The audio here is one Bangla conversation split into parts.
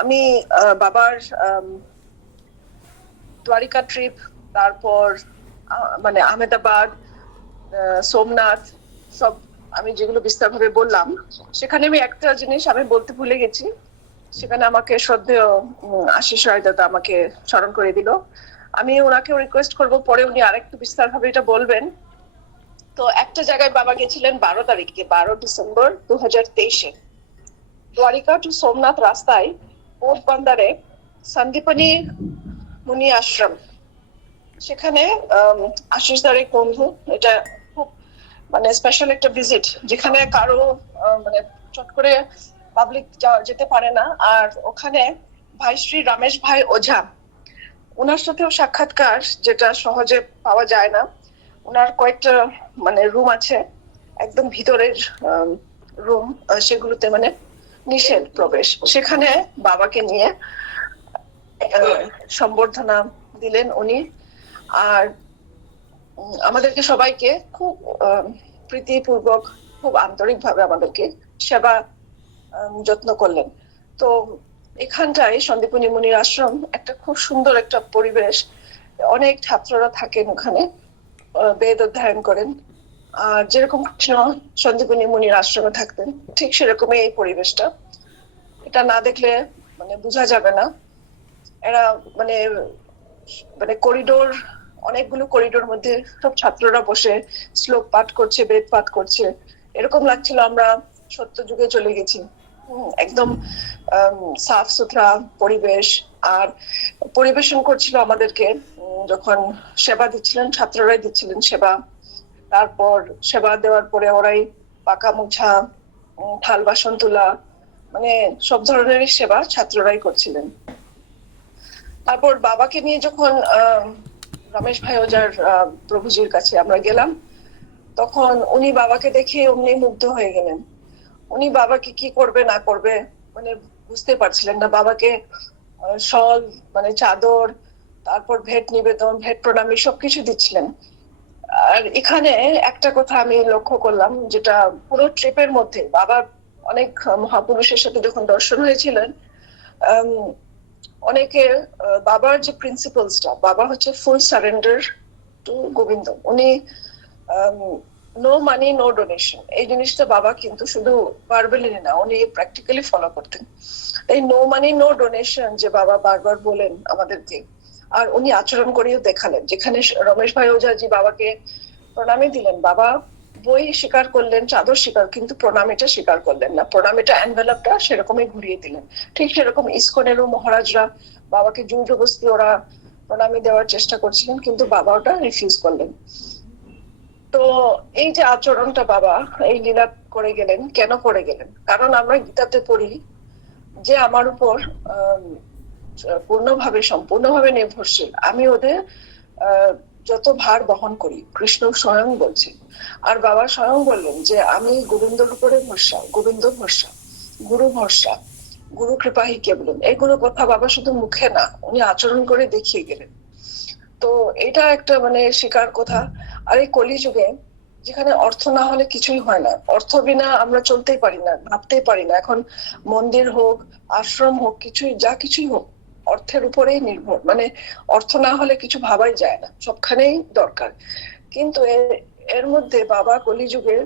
আমি বাবার দ্বারিকা ট্রিপ, তারপর মানে আহমেদাবাদ, সোমনাথ, সব আমি যেগুলো বিস্তারভাবে বললাম, সেখানে আমি একটা জিনিস আমি বলতে ভুলে গেছি। সেখানে আমাকে শ্রদ্ধেয় আশিস রায় দাদা আমাকে স্মরণ করে দিল। আমি ওনাকে রিকোয়েস্ট করব, পরে উনি আরেকটু বিস্তারভাবে এটা বলবেন। তো একটা জায়গায় বাবা গেছিলেন 12 তারিখে, 12 ডিসেম্বর 2023-এ, দ্বারিকা টু সোমনাথ রাস্তায় পোরবন্দরে সন্দীপনী মুনি আশ্রম। সেখানে আশিস দার এক বন্ধু, এটা খুব মানে স্পেশাল একটা ভিজিট, যেখানে কারো মানে চট করে পাবলিক যেতে পারে না। আর ওখানে ভাই শ্রী রমেশ ভাই ওঝা, ওনার সাথেও সাক্ষাৎকার, যেটা সহজে পাওয়া যায় না। ওনার কয়েকটা মানে রুম আছে, একদম ভিতরের রুম, সেগুলোতে মানে নিষেধ প্রবেশ। সেখানে বাবাকে নিয়ে সম্বর্ধনা দিলেন উনি। আর আমাদেরকে সবাইকে খুব প্রীতিপূর্বক, খুব আন্তরিক ভাবে আমাদেরকে সেবা যত্ন করলেন। তো এখানটায় সন্দীপনী মুনির আশ্রম একটা খুব সুন্দর একটা পরিবেশ। অনেক ছাত্ররা থাকেন ওখানে, বেদ অধ্যয়ন করেন। আর যেরকম কৃষ্ণ সন্দীপনী মুনির আশ্রমে থাকতেন, ঠিক সেরকমই এই পরিবেশটা। এটা না দেখলে মানে বোঝা যাবে না। এরা মানে মানে করিডোর, অনেকগুলো করিডোর মধ্যে সব ছাত্ররা বসে শ্লোক পাঠ করছে, বেদ পাঠ করছে। এরকম লাগছিল আমরা সত্য যুগে চলে গেছি। একদম সাফ সুতরা পরিবেশ। আর পরিবেশন করছিল আমাদেরকে, যখন সেবা দিচ্ছিলেন, ছাত্ররাই দিচ্ছিলেন সেবা। তারপর সেবা দেওয়ার পরে ওরাই পাকা মোছা, থাল বাসন তোলা, মানে সব ধরনেরই সেবা ছাত্ররাই করছিলেন। তারপর বাবাকে নিয়ে যখন রমেশ ভাই ওঝার প্রভুজির কাছে আমরা গেলাম, তখন উনি বাবাকে দেখে অমনি মুগ্ধ হয়ে গেলেন। উনি বাবাকে কি করবে না করবে মানে বুঝতে পারছিলেন না। বাবাকে শল, মানে চাদর, তারপর ভেট নিবেদন, ভেট প্রণামী সবকিছু দিচ্ছিলেন। আর এখানে একটা কথা আমি লক্ষ্য করলাম, যেটা পুরো ট্রিপের মধ্যে বাবা অনেক মহাপুরুষের সাথে যখন দর্শন হয়েছিলেন, অনেকে বাবার যে প্রিন্সিপালসটা, বাবা হচ্ছে ফুল সারেন্ডার টু গোবিন্দ। উনি নো মানি নো ডোনেশন, এই জিনিসটা বাবা কিন্তু শুধু ভার্বালি না, উনি প্র্যাকটিক্যালি ফলো করতেন। এই নো মানি নো ডোনেশন যে বাবা বারবার বলেন আমাদেরকে, আর উনি আচরণ করেও দেখালেন। যেখানে রমেশ ভাই ওঝাজি বাবাকে প্রণামী দিলেন, বাবা বই স্বীকার করলেন, চাদর স্বীকার, কিন্তু প্রণামীটা স্বীকার করলেন না। প্রণামীটা এনভেলপটা সেরকমই ঘুরিয়ে দিলেন। ঠিক সেরকম ইসকনেরও মহারাজরা বাবাকে জোর জবরদস্তি ওরা প্রণামী দেওয়ার চেষ্টা করছিলেন, কিন্তু বাবা ওটা রিফিউজ করলেন। তো এই যে আচরণটা বাবা এই লীলা করে গেলেন, কেন করে গেলেন? কারণ আমরা গীতাতে পড়ি যে আমার উপর সম্পূর্ণভাবে নির্ভরশীল, আমি ওদের যত ভার বহন করি, কৃষ্ণ স্বয়ং বলছেন। আর বাবা স্বয়ং বললেন যে আমি গোবিন্দর উপরে ভরসা, গোবিন্দ ভরসা, গুরু ভরসা, গুরু কৃপাহি কেবলম। এগুলো কথা বাবা শুধু মুখে না, উনি আচরণ করে দেখিয়ে গেলেন। তো এটা একটা মানে শিকার কথা। আর এই কলিযুগে যেখানে অর্থ না হলে কিছুই হয় না, অর্থ বিনা আমরা চলতেই পারি না, ভাবতেই পারি না। এখন মন্দির হোক, আশ্রম হোক, কিছুই যা কিছুই হোক অর্থের উপরেই নির্ভর। মানে অর্থ না হলে কিছু ভাবাই যায় না, সবখানেই দরকার। কিন্তু এর মধ্যে বাবা কলিযুগের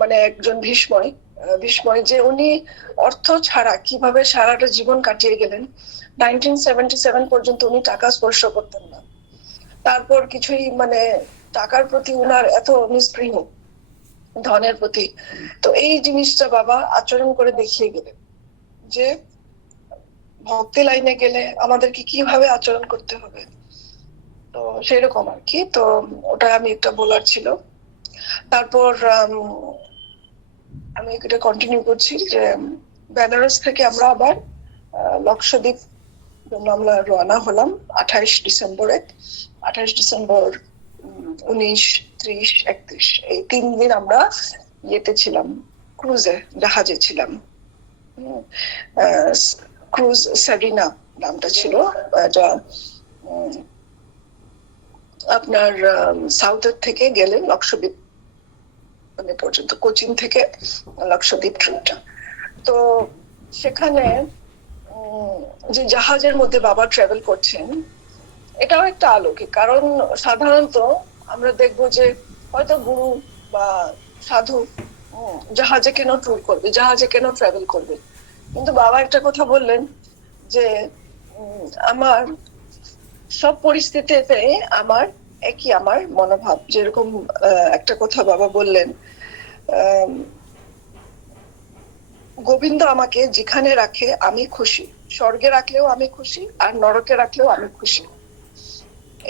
মানে একজন ভীষ্ময় যে উনি অর্থ ছাড়া কিভাবে সারাটা জীবন কাটিয়ে গেলেন। 1977 পর্যন্ত উনি টাকা স্পর্শ করতেন না। তারপর কিছুই মানে টাকার প্রতি উনার এত নিস্পৃহ, ধনের প্রতি। তো এই জিনিসটা বাবা আচরণ করে দেখিয়ে গেলেন যে ভক্তি লাইনে গেলে আমাদেরকে কিভাবে আচরণ করতে হবে। তো সেরকম আর কি। তো ওটা আমি একটা বলার ছিল। তারপর আমি এটা কন্টিনিউ করছি যে বেনারস থেকে আমরা আবার লক্ষদ্বীপ আমরা রওনা হলাম 28 ডিসেম্বরে। 28 ডিসেম্বর 19, 30, 31 এই 3 দিন আমরা ইয়েতে ছিলাম, ক্রুজে, জাহাজে ছিলাম। ক্রুজ সারিনা নামটা ছিল, যা আপনার সাউথের থেকে গেলে লক্ষদ্বীপ মানে পর্যন্ত, কোচিন থেকে লক্ষদ্বীপ ট্রিপটা। তো সেখানে যে জাহাজের মধ্যে বাবা ট্রাভেল করছেন, এটাও একটা অলৌকিক। কারণ সাধারণত আমরা দেখবো যে হয়তো গুরু বা সাধু জাহাজে কেন ট্যুর করবে, জাহাজে কেন ট্রাভেল করবে, কিন্তু বাবা একটা কথা বললেন যে আমার সব পরিস্থিতিতে আমার একই আমার মনোভাব। যেরকম একটা কথা বাবা বললেন, গোবিন্দ আমাকে যেখানে রাখে আমি খুশি, স্বর্গে রাখলেও আমি খুশি আর নরকে রাখলেও আমি খুশি।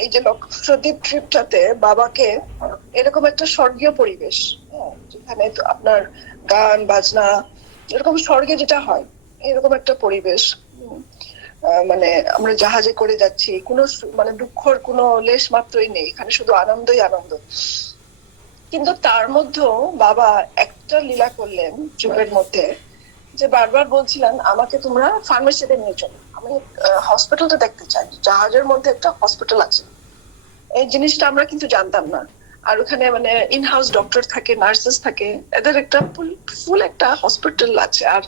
এই যে লক্ষদ্বীপ ট্রিপটাতে বাবাকে এরকম একটা স্বর্গীয় পরিবেশ, যেখানে আপনার গান বাজনা এরকম স্বর্গে যেটা হয় এরকম একটা পরিবেশ, মানে আমরা জাহাজে করে যাচ্ছি, কোনো মানে দুঃখর কোনো লেশ মাত্রই নেই, এখানে শুধু আনন্দই আনন্দ। কিন্তু তার মধ্যেও বাবা একটা লীলা করলেন ট্রিপের মধ্যে, যে বারবার বলছিলেন আমাকে তোমরা ফার্মেসিতে নিয়ে চলো, আমি হসপিটালটা দেখতে চাই, জাহাজের মধ্যে একটা হসপিটাল আছে। এই জিনিসটা আমরা কিন্তু জানতাম না। আর ওখানে মানে ইন হাউস ডক্টর থাকে, নার্সেস থাকে, এদের একটা ফুল একটা হসপিটাল আছে, আর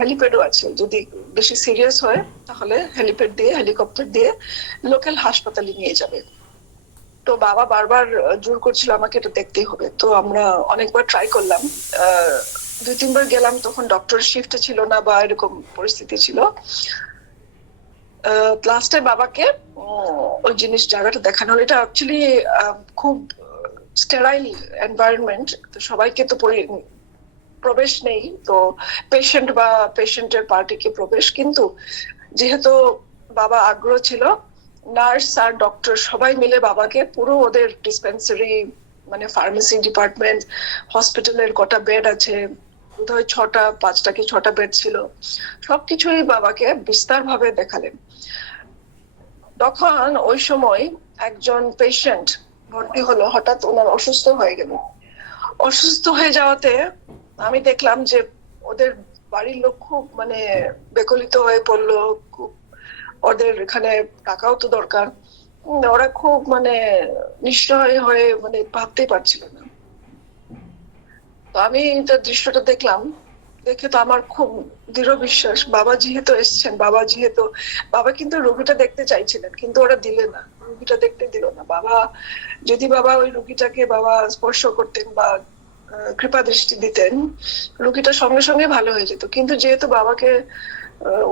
হেলিপ্যাডও আছে। যদি বেশি সিরিয়াস হয় তাহলে হেলিপ্যাড দিয়ে, হেলিকপ্টার দিয়ে লোকাল হাসপাতালে নিয়ে যাবে। তো বাবা বারবার জোর করছিল আমাকে এটা দেখতেই হবে। তো আমরা অনেকবার ট্রাই করলাম, 2-3 বার গেলাম, তখন ডক্টর শিফট ছিল না বা এরকম পরিস্থিতি ছিল। লাস্টে বাবাকে ওই জিনিস জায়গাটা দেখানো হলো। এটা অ্যাকচুয়ালি খুব স্টেরাইল এনভায়রনমেন্ট, তো সবাইকে তো প্রবেশ নেই, তো পেশেন্ট বা পেশেন্টের পার্টিকে প্রবেশ। কিন্তু যেহেতু বাবা আগ্রহ ছিল, নার্স আর ডক্টর সবাই মিলে বাবাকে পুরো ওদের ডিসপেন্সারি মানে ফার্মেসি ডিপার্টমেন্ট, হসপিটালের কটা বেড আছে, বোধহয় 5টা কি 6টা বেড ছিল, সবকিছুই বাবাকে বিস্তার ভাবে দেখালেন। তখন ওই সময় একজন পেশেন্ট ভর্তি হলো, হঠাৎ ওনার অসুস্থ হয়ে গেল। অসুস্থ হয়ে যাওয়াতে আমি দেখলাম যে ওদের বাড়ির লোক খুব মানে বেকলিত হয়ে পড়লো, খুব ওদের এখানে টাকাও তো দরকার, ওরা খুব মানে নিঃসহায় হয়ে মানে ভাবতেই পারছিল না। তো আমি দৃশ্যটা দেখলাম, দেখে তো আমার খুব দৃঢ় বিশ্বাস, বাবা যেহেতু এসছেন, বাবা কিন্তু রোগীটা দেখতে চাইছিলেন, কিন্তু ওরা দিলে না, রোগীটা দেখতে দিল না। বাবা যদি ওই রোগীটাকে স্পর্শ করতেন বা কৃপা দৃষ্টি দিতেন, রোগীটা সঙ্গে সঙ্গে ভালো হয়ে যেত। কিন্তু যেহেতু বাবাকে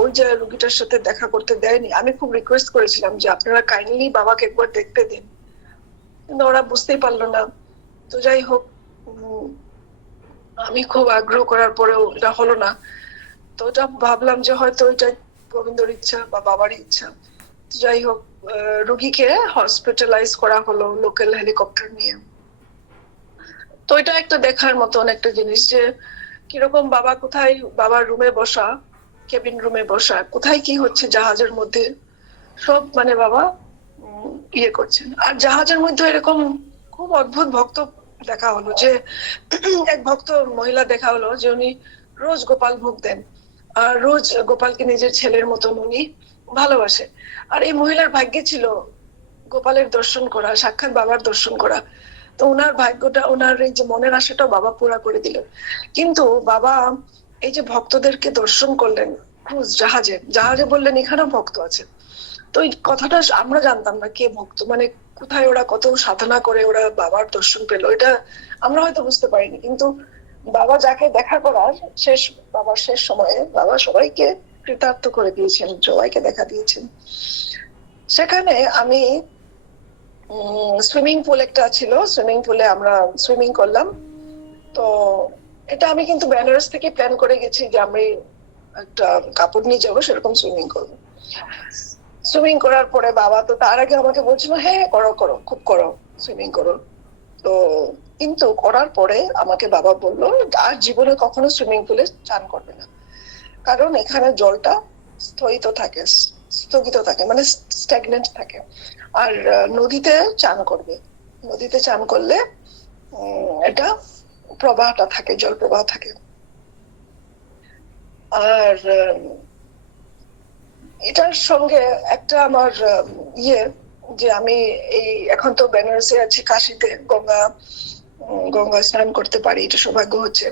ওই যে রোগীটার সাথে দেখা করতে দেয়নি, আমি খুব রিকোয়েস্ট করেছিলাম যে আপনারা কাইন্ডলি বাবাকে একবার দেখতে দিন, কিন্তু ওরা বুঝতেই পারলো না। তো যাই হোক, আমি খুব আগ্রহ করার পরেও এটা হলো না। তো ওটা ভাবলাম যে হয়তো ওইটা গোবিন্দর ইচ্ছা বা বাবার ইচ্ছা। যাই হোক, রোগীকে হসপিটালাইজ করা হলো লোকাল হেলিকপ্টার নিয়ে। তো এটা একটা দেখার মতন একটা জিনিস, যে কিরকম বাবা কোথায়, বাবার রুমে বসা, কেবিন রুমে বসা, কোথায় কি হচ্ছে জাহাজের মধ্যে সব মানে বাবা ইয়ে করছেন। আর জাহাজের মধ্যে এরকম খুব অদ্ভুত ভক্ত দেখা হলো, যে এক ভক্ত মহিলা দেখা হলো যে উনি রোজ গোপাল ভোগ দেন, আর রোজ গোপালকে নিজের ছেলের মতন উনি ভালোবাসে। আর এই মহিলার ভাগ্যে ছিল গোপালের দর্শন করা, সাক্ষাৎ বাবার দর্শন করা। তো ওনার ভাগ্যটা, ওনার এই যে মনের আশাটা বাবা পুরা করে দিল। কিন্তু বাবা এই যে ভক্তদেরকে দর্শন করলেন ক্রুজ জাহাজে বললেন এখানেও ভক্ত আছে। তো এই কথাটা আমরা জানতাম না কে ভক্ত, মানে কোথায় ওরা কত সাধনা করে ওরা বাবার দর্শন পেলো, এটা আমরা হয়তো বুঝতে পারিনি। কিন্তু বাবা যাকে দেখা করার বাবার শেষ সময়ে বাবা সবাইকে কৃতার্থ করে দিয়েছেন, সবাইকে দেখা দিয়েছেন। সেখানে আমি সুইমিং পুল একটা ছিল, সুইমিং পুলে আমরা সুইমিং করলাম। তো এটা আমি কিন্তু বেনারস থেকে প্ল্যান করে গেছি যে আমি একটা কাপড় নিয়ে যাবো, সেরকম সুইমিং করবো। সুইমিং করার পরে বাবা তো তার আগে আমাকে বলছিল হ্যাঁ করো করো, খুব করো, সুইমিং করো। তো কিন্তু করার পরে আমাকে বাবা বললো আর জীবনে কখনো সুইমিং পুলে চান করবে না, কারণ এখানে জলটা স্থগিত থাকে মানে স্ট্যাগনেন্ট থাকে। আর নদীতে চান করবে, নদীতে চান করলে এটা প্রবাহটা থাকে, জল প্রবাহ থাকে। আর এটার সঙ্গে একটা আমার যে আমি এই এখন তো বেনারসে আছি, কাশিতে গঙ্গা স্নান করতে পারি, এটা সৌভাগ্য হচ্ছে।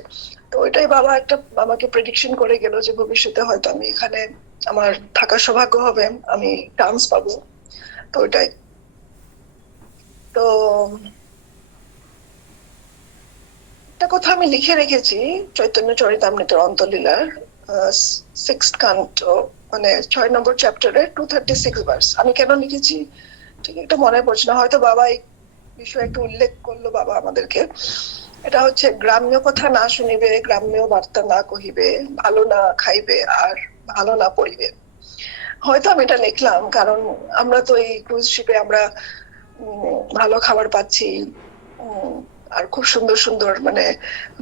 তো ওইটাই বাবা একটা আমাকে প্রেডিকশন করে গেল যে ভবিষ্যতে হয়তো আমি এখানে আমার থাকার সৌভাগ্য হবে, আমি চান্স পাবো। তো ওইটাই। তো একটা কথা আমি লিখে রেখেছি চৈতন্য চরিতামৃতের অন্তলীলার 6th কান্ট, মানে 6 নম্বর চ্যাপ্টারে 236 ভার্স। আমি কেন লিখেছি ঠিক এটা মনে পড়ছে না, হয়তো বাবা এই বিষয়ে একটু উল্লেখ করলো বাবা আমাদেরকে। এটা হচ্ছে, গ্রাম্য কথা না শুনিবে, গ্রাম্য বার্তা না কহিবে, ভালো না খাইবে আর ভালো না পড়িবে। হয়তো আমি এটা লিখলাম কারণ আমরা তো এই ক্রুজ শিপে আমরা ভালো খাবার পাচ্ছি, আর খুব সুন্দর সুন্দর মানে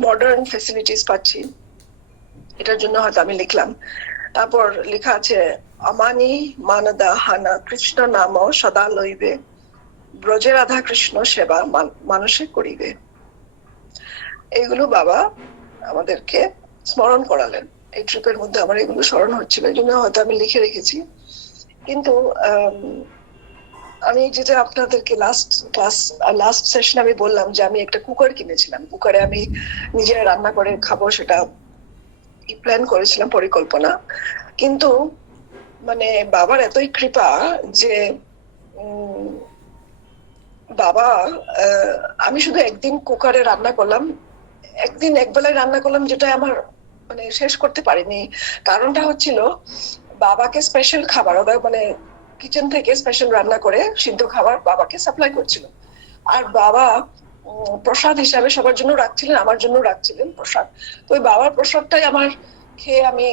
মডার্ন ফেসিলিটিস পাচ্ছি, এটার জন্য হয়তো আমি লিখলাম। তারপর লেখা আছে, অমানি মানদা হানা কৃষ্ণ নাম সদা লইবে, ব্রজে রাধা কৃষ্ণ সেবা মানুষে করিবে। এইগুলো বাবা আমাদেরকে স্মরণ করালেন এই ট্রিপের মধ্যে। আমার এগুলো স্মরণ হচ্ছিল, এই জন্য হয়তো আমি লিখে রেখেছি। কিন্তু আমি যেটা আপনাদেরকে লাস্ট সেশন আমি বললাম যে আমি একটা কুকার কিনেছিলাম, কুকারে আমি নিজে রান্না করে খাবো, সেটা প্ল্যান করেছিলাম, পরিকল্পনা। কিন্তু মানে বাবার এতই কৃপা যে বাবা আমি শুধু একদিন কুকারে রান্না করলাম, একদিন একবেলায় রান্না করলাম, যেটা আমার মানে শেষ করতে পারিনি। কারণটা হচ্ছিল বাবাকে স্পেশাল খাবার, ওরা মানে কিচেন থেকে স্পেশাল রান্না করে সিদ্ধ খাবার বাবাকে সাপ্লাই করছিল। আর বাবা প্রসাদ হিসাবে সবার জন্য রাখছিলেন, আমার জন্য রাখছিলেন প্রসাদ। তো ওই বাবার প্রসাদটাই আমার খেয়ে আমি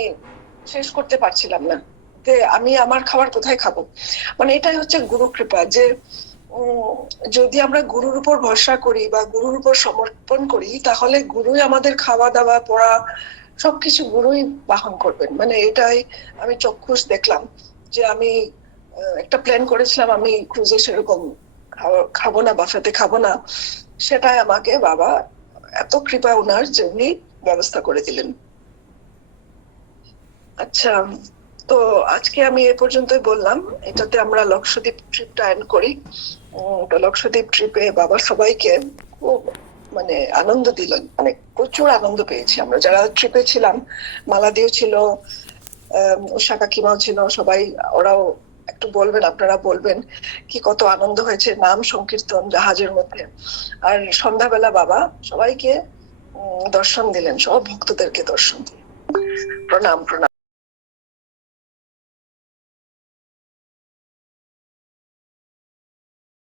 শেষ করতে পারছিলাম না, যে আমি আমার খাবার কোথায় খাবো। মানে এটাই হচ্ছে গুরু কৃপা, যে যদি আমরা গুরুর উপর ভরসা করি বা গুরুর উপর সমর্পণ করি, তাহলে গুরুই আমাদের খাওয়া দাওয়া পড়া সবকিছু গুরুই বাহন করবেন। মানে এটাই আমি চক্ষুষ দেখলাম, যে আমি একটা প্ল্যান করেছিলাম আমি ক্রুজে সেরকম খাবো না, বাফেতে খাবো না, সেটাই আমাকে বাবা এত কৃপা ওনার যে উনি ব্যবস্থা করে দিলেন। আচ্ছা, তো আজকে আমি এ পর্যন্তই বললাম। এটাতে আমরা লক্ষদ্বীপ ট্রিপটা এন্ড করি। তো লক্ষদ্বীপ ট্রিপে বাবা সবাইকে খুব মানে আনন্দ দিল, মানে প্রচুর আনন্দ পেয়েছি আমরা যারা ট্রিপে ছিলাম। মালাদিও ছিল, উষা কাকিমাও ছিল, সবাই। ওরাও একটু বলবেন, আপনারা বলবেন কি কত আনন্দ হয়েছে, নাম সংকীর্তন জাহাজের মধ্যে। আর সন্ধ্যাবেলা বাবা সবাইকে দর্শন দিলেন, সব ভক্তদেরকে দর্শন দিলেন। প্রণাম প্রণাম।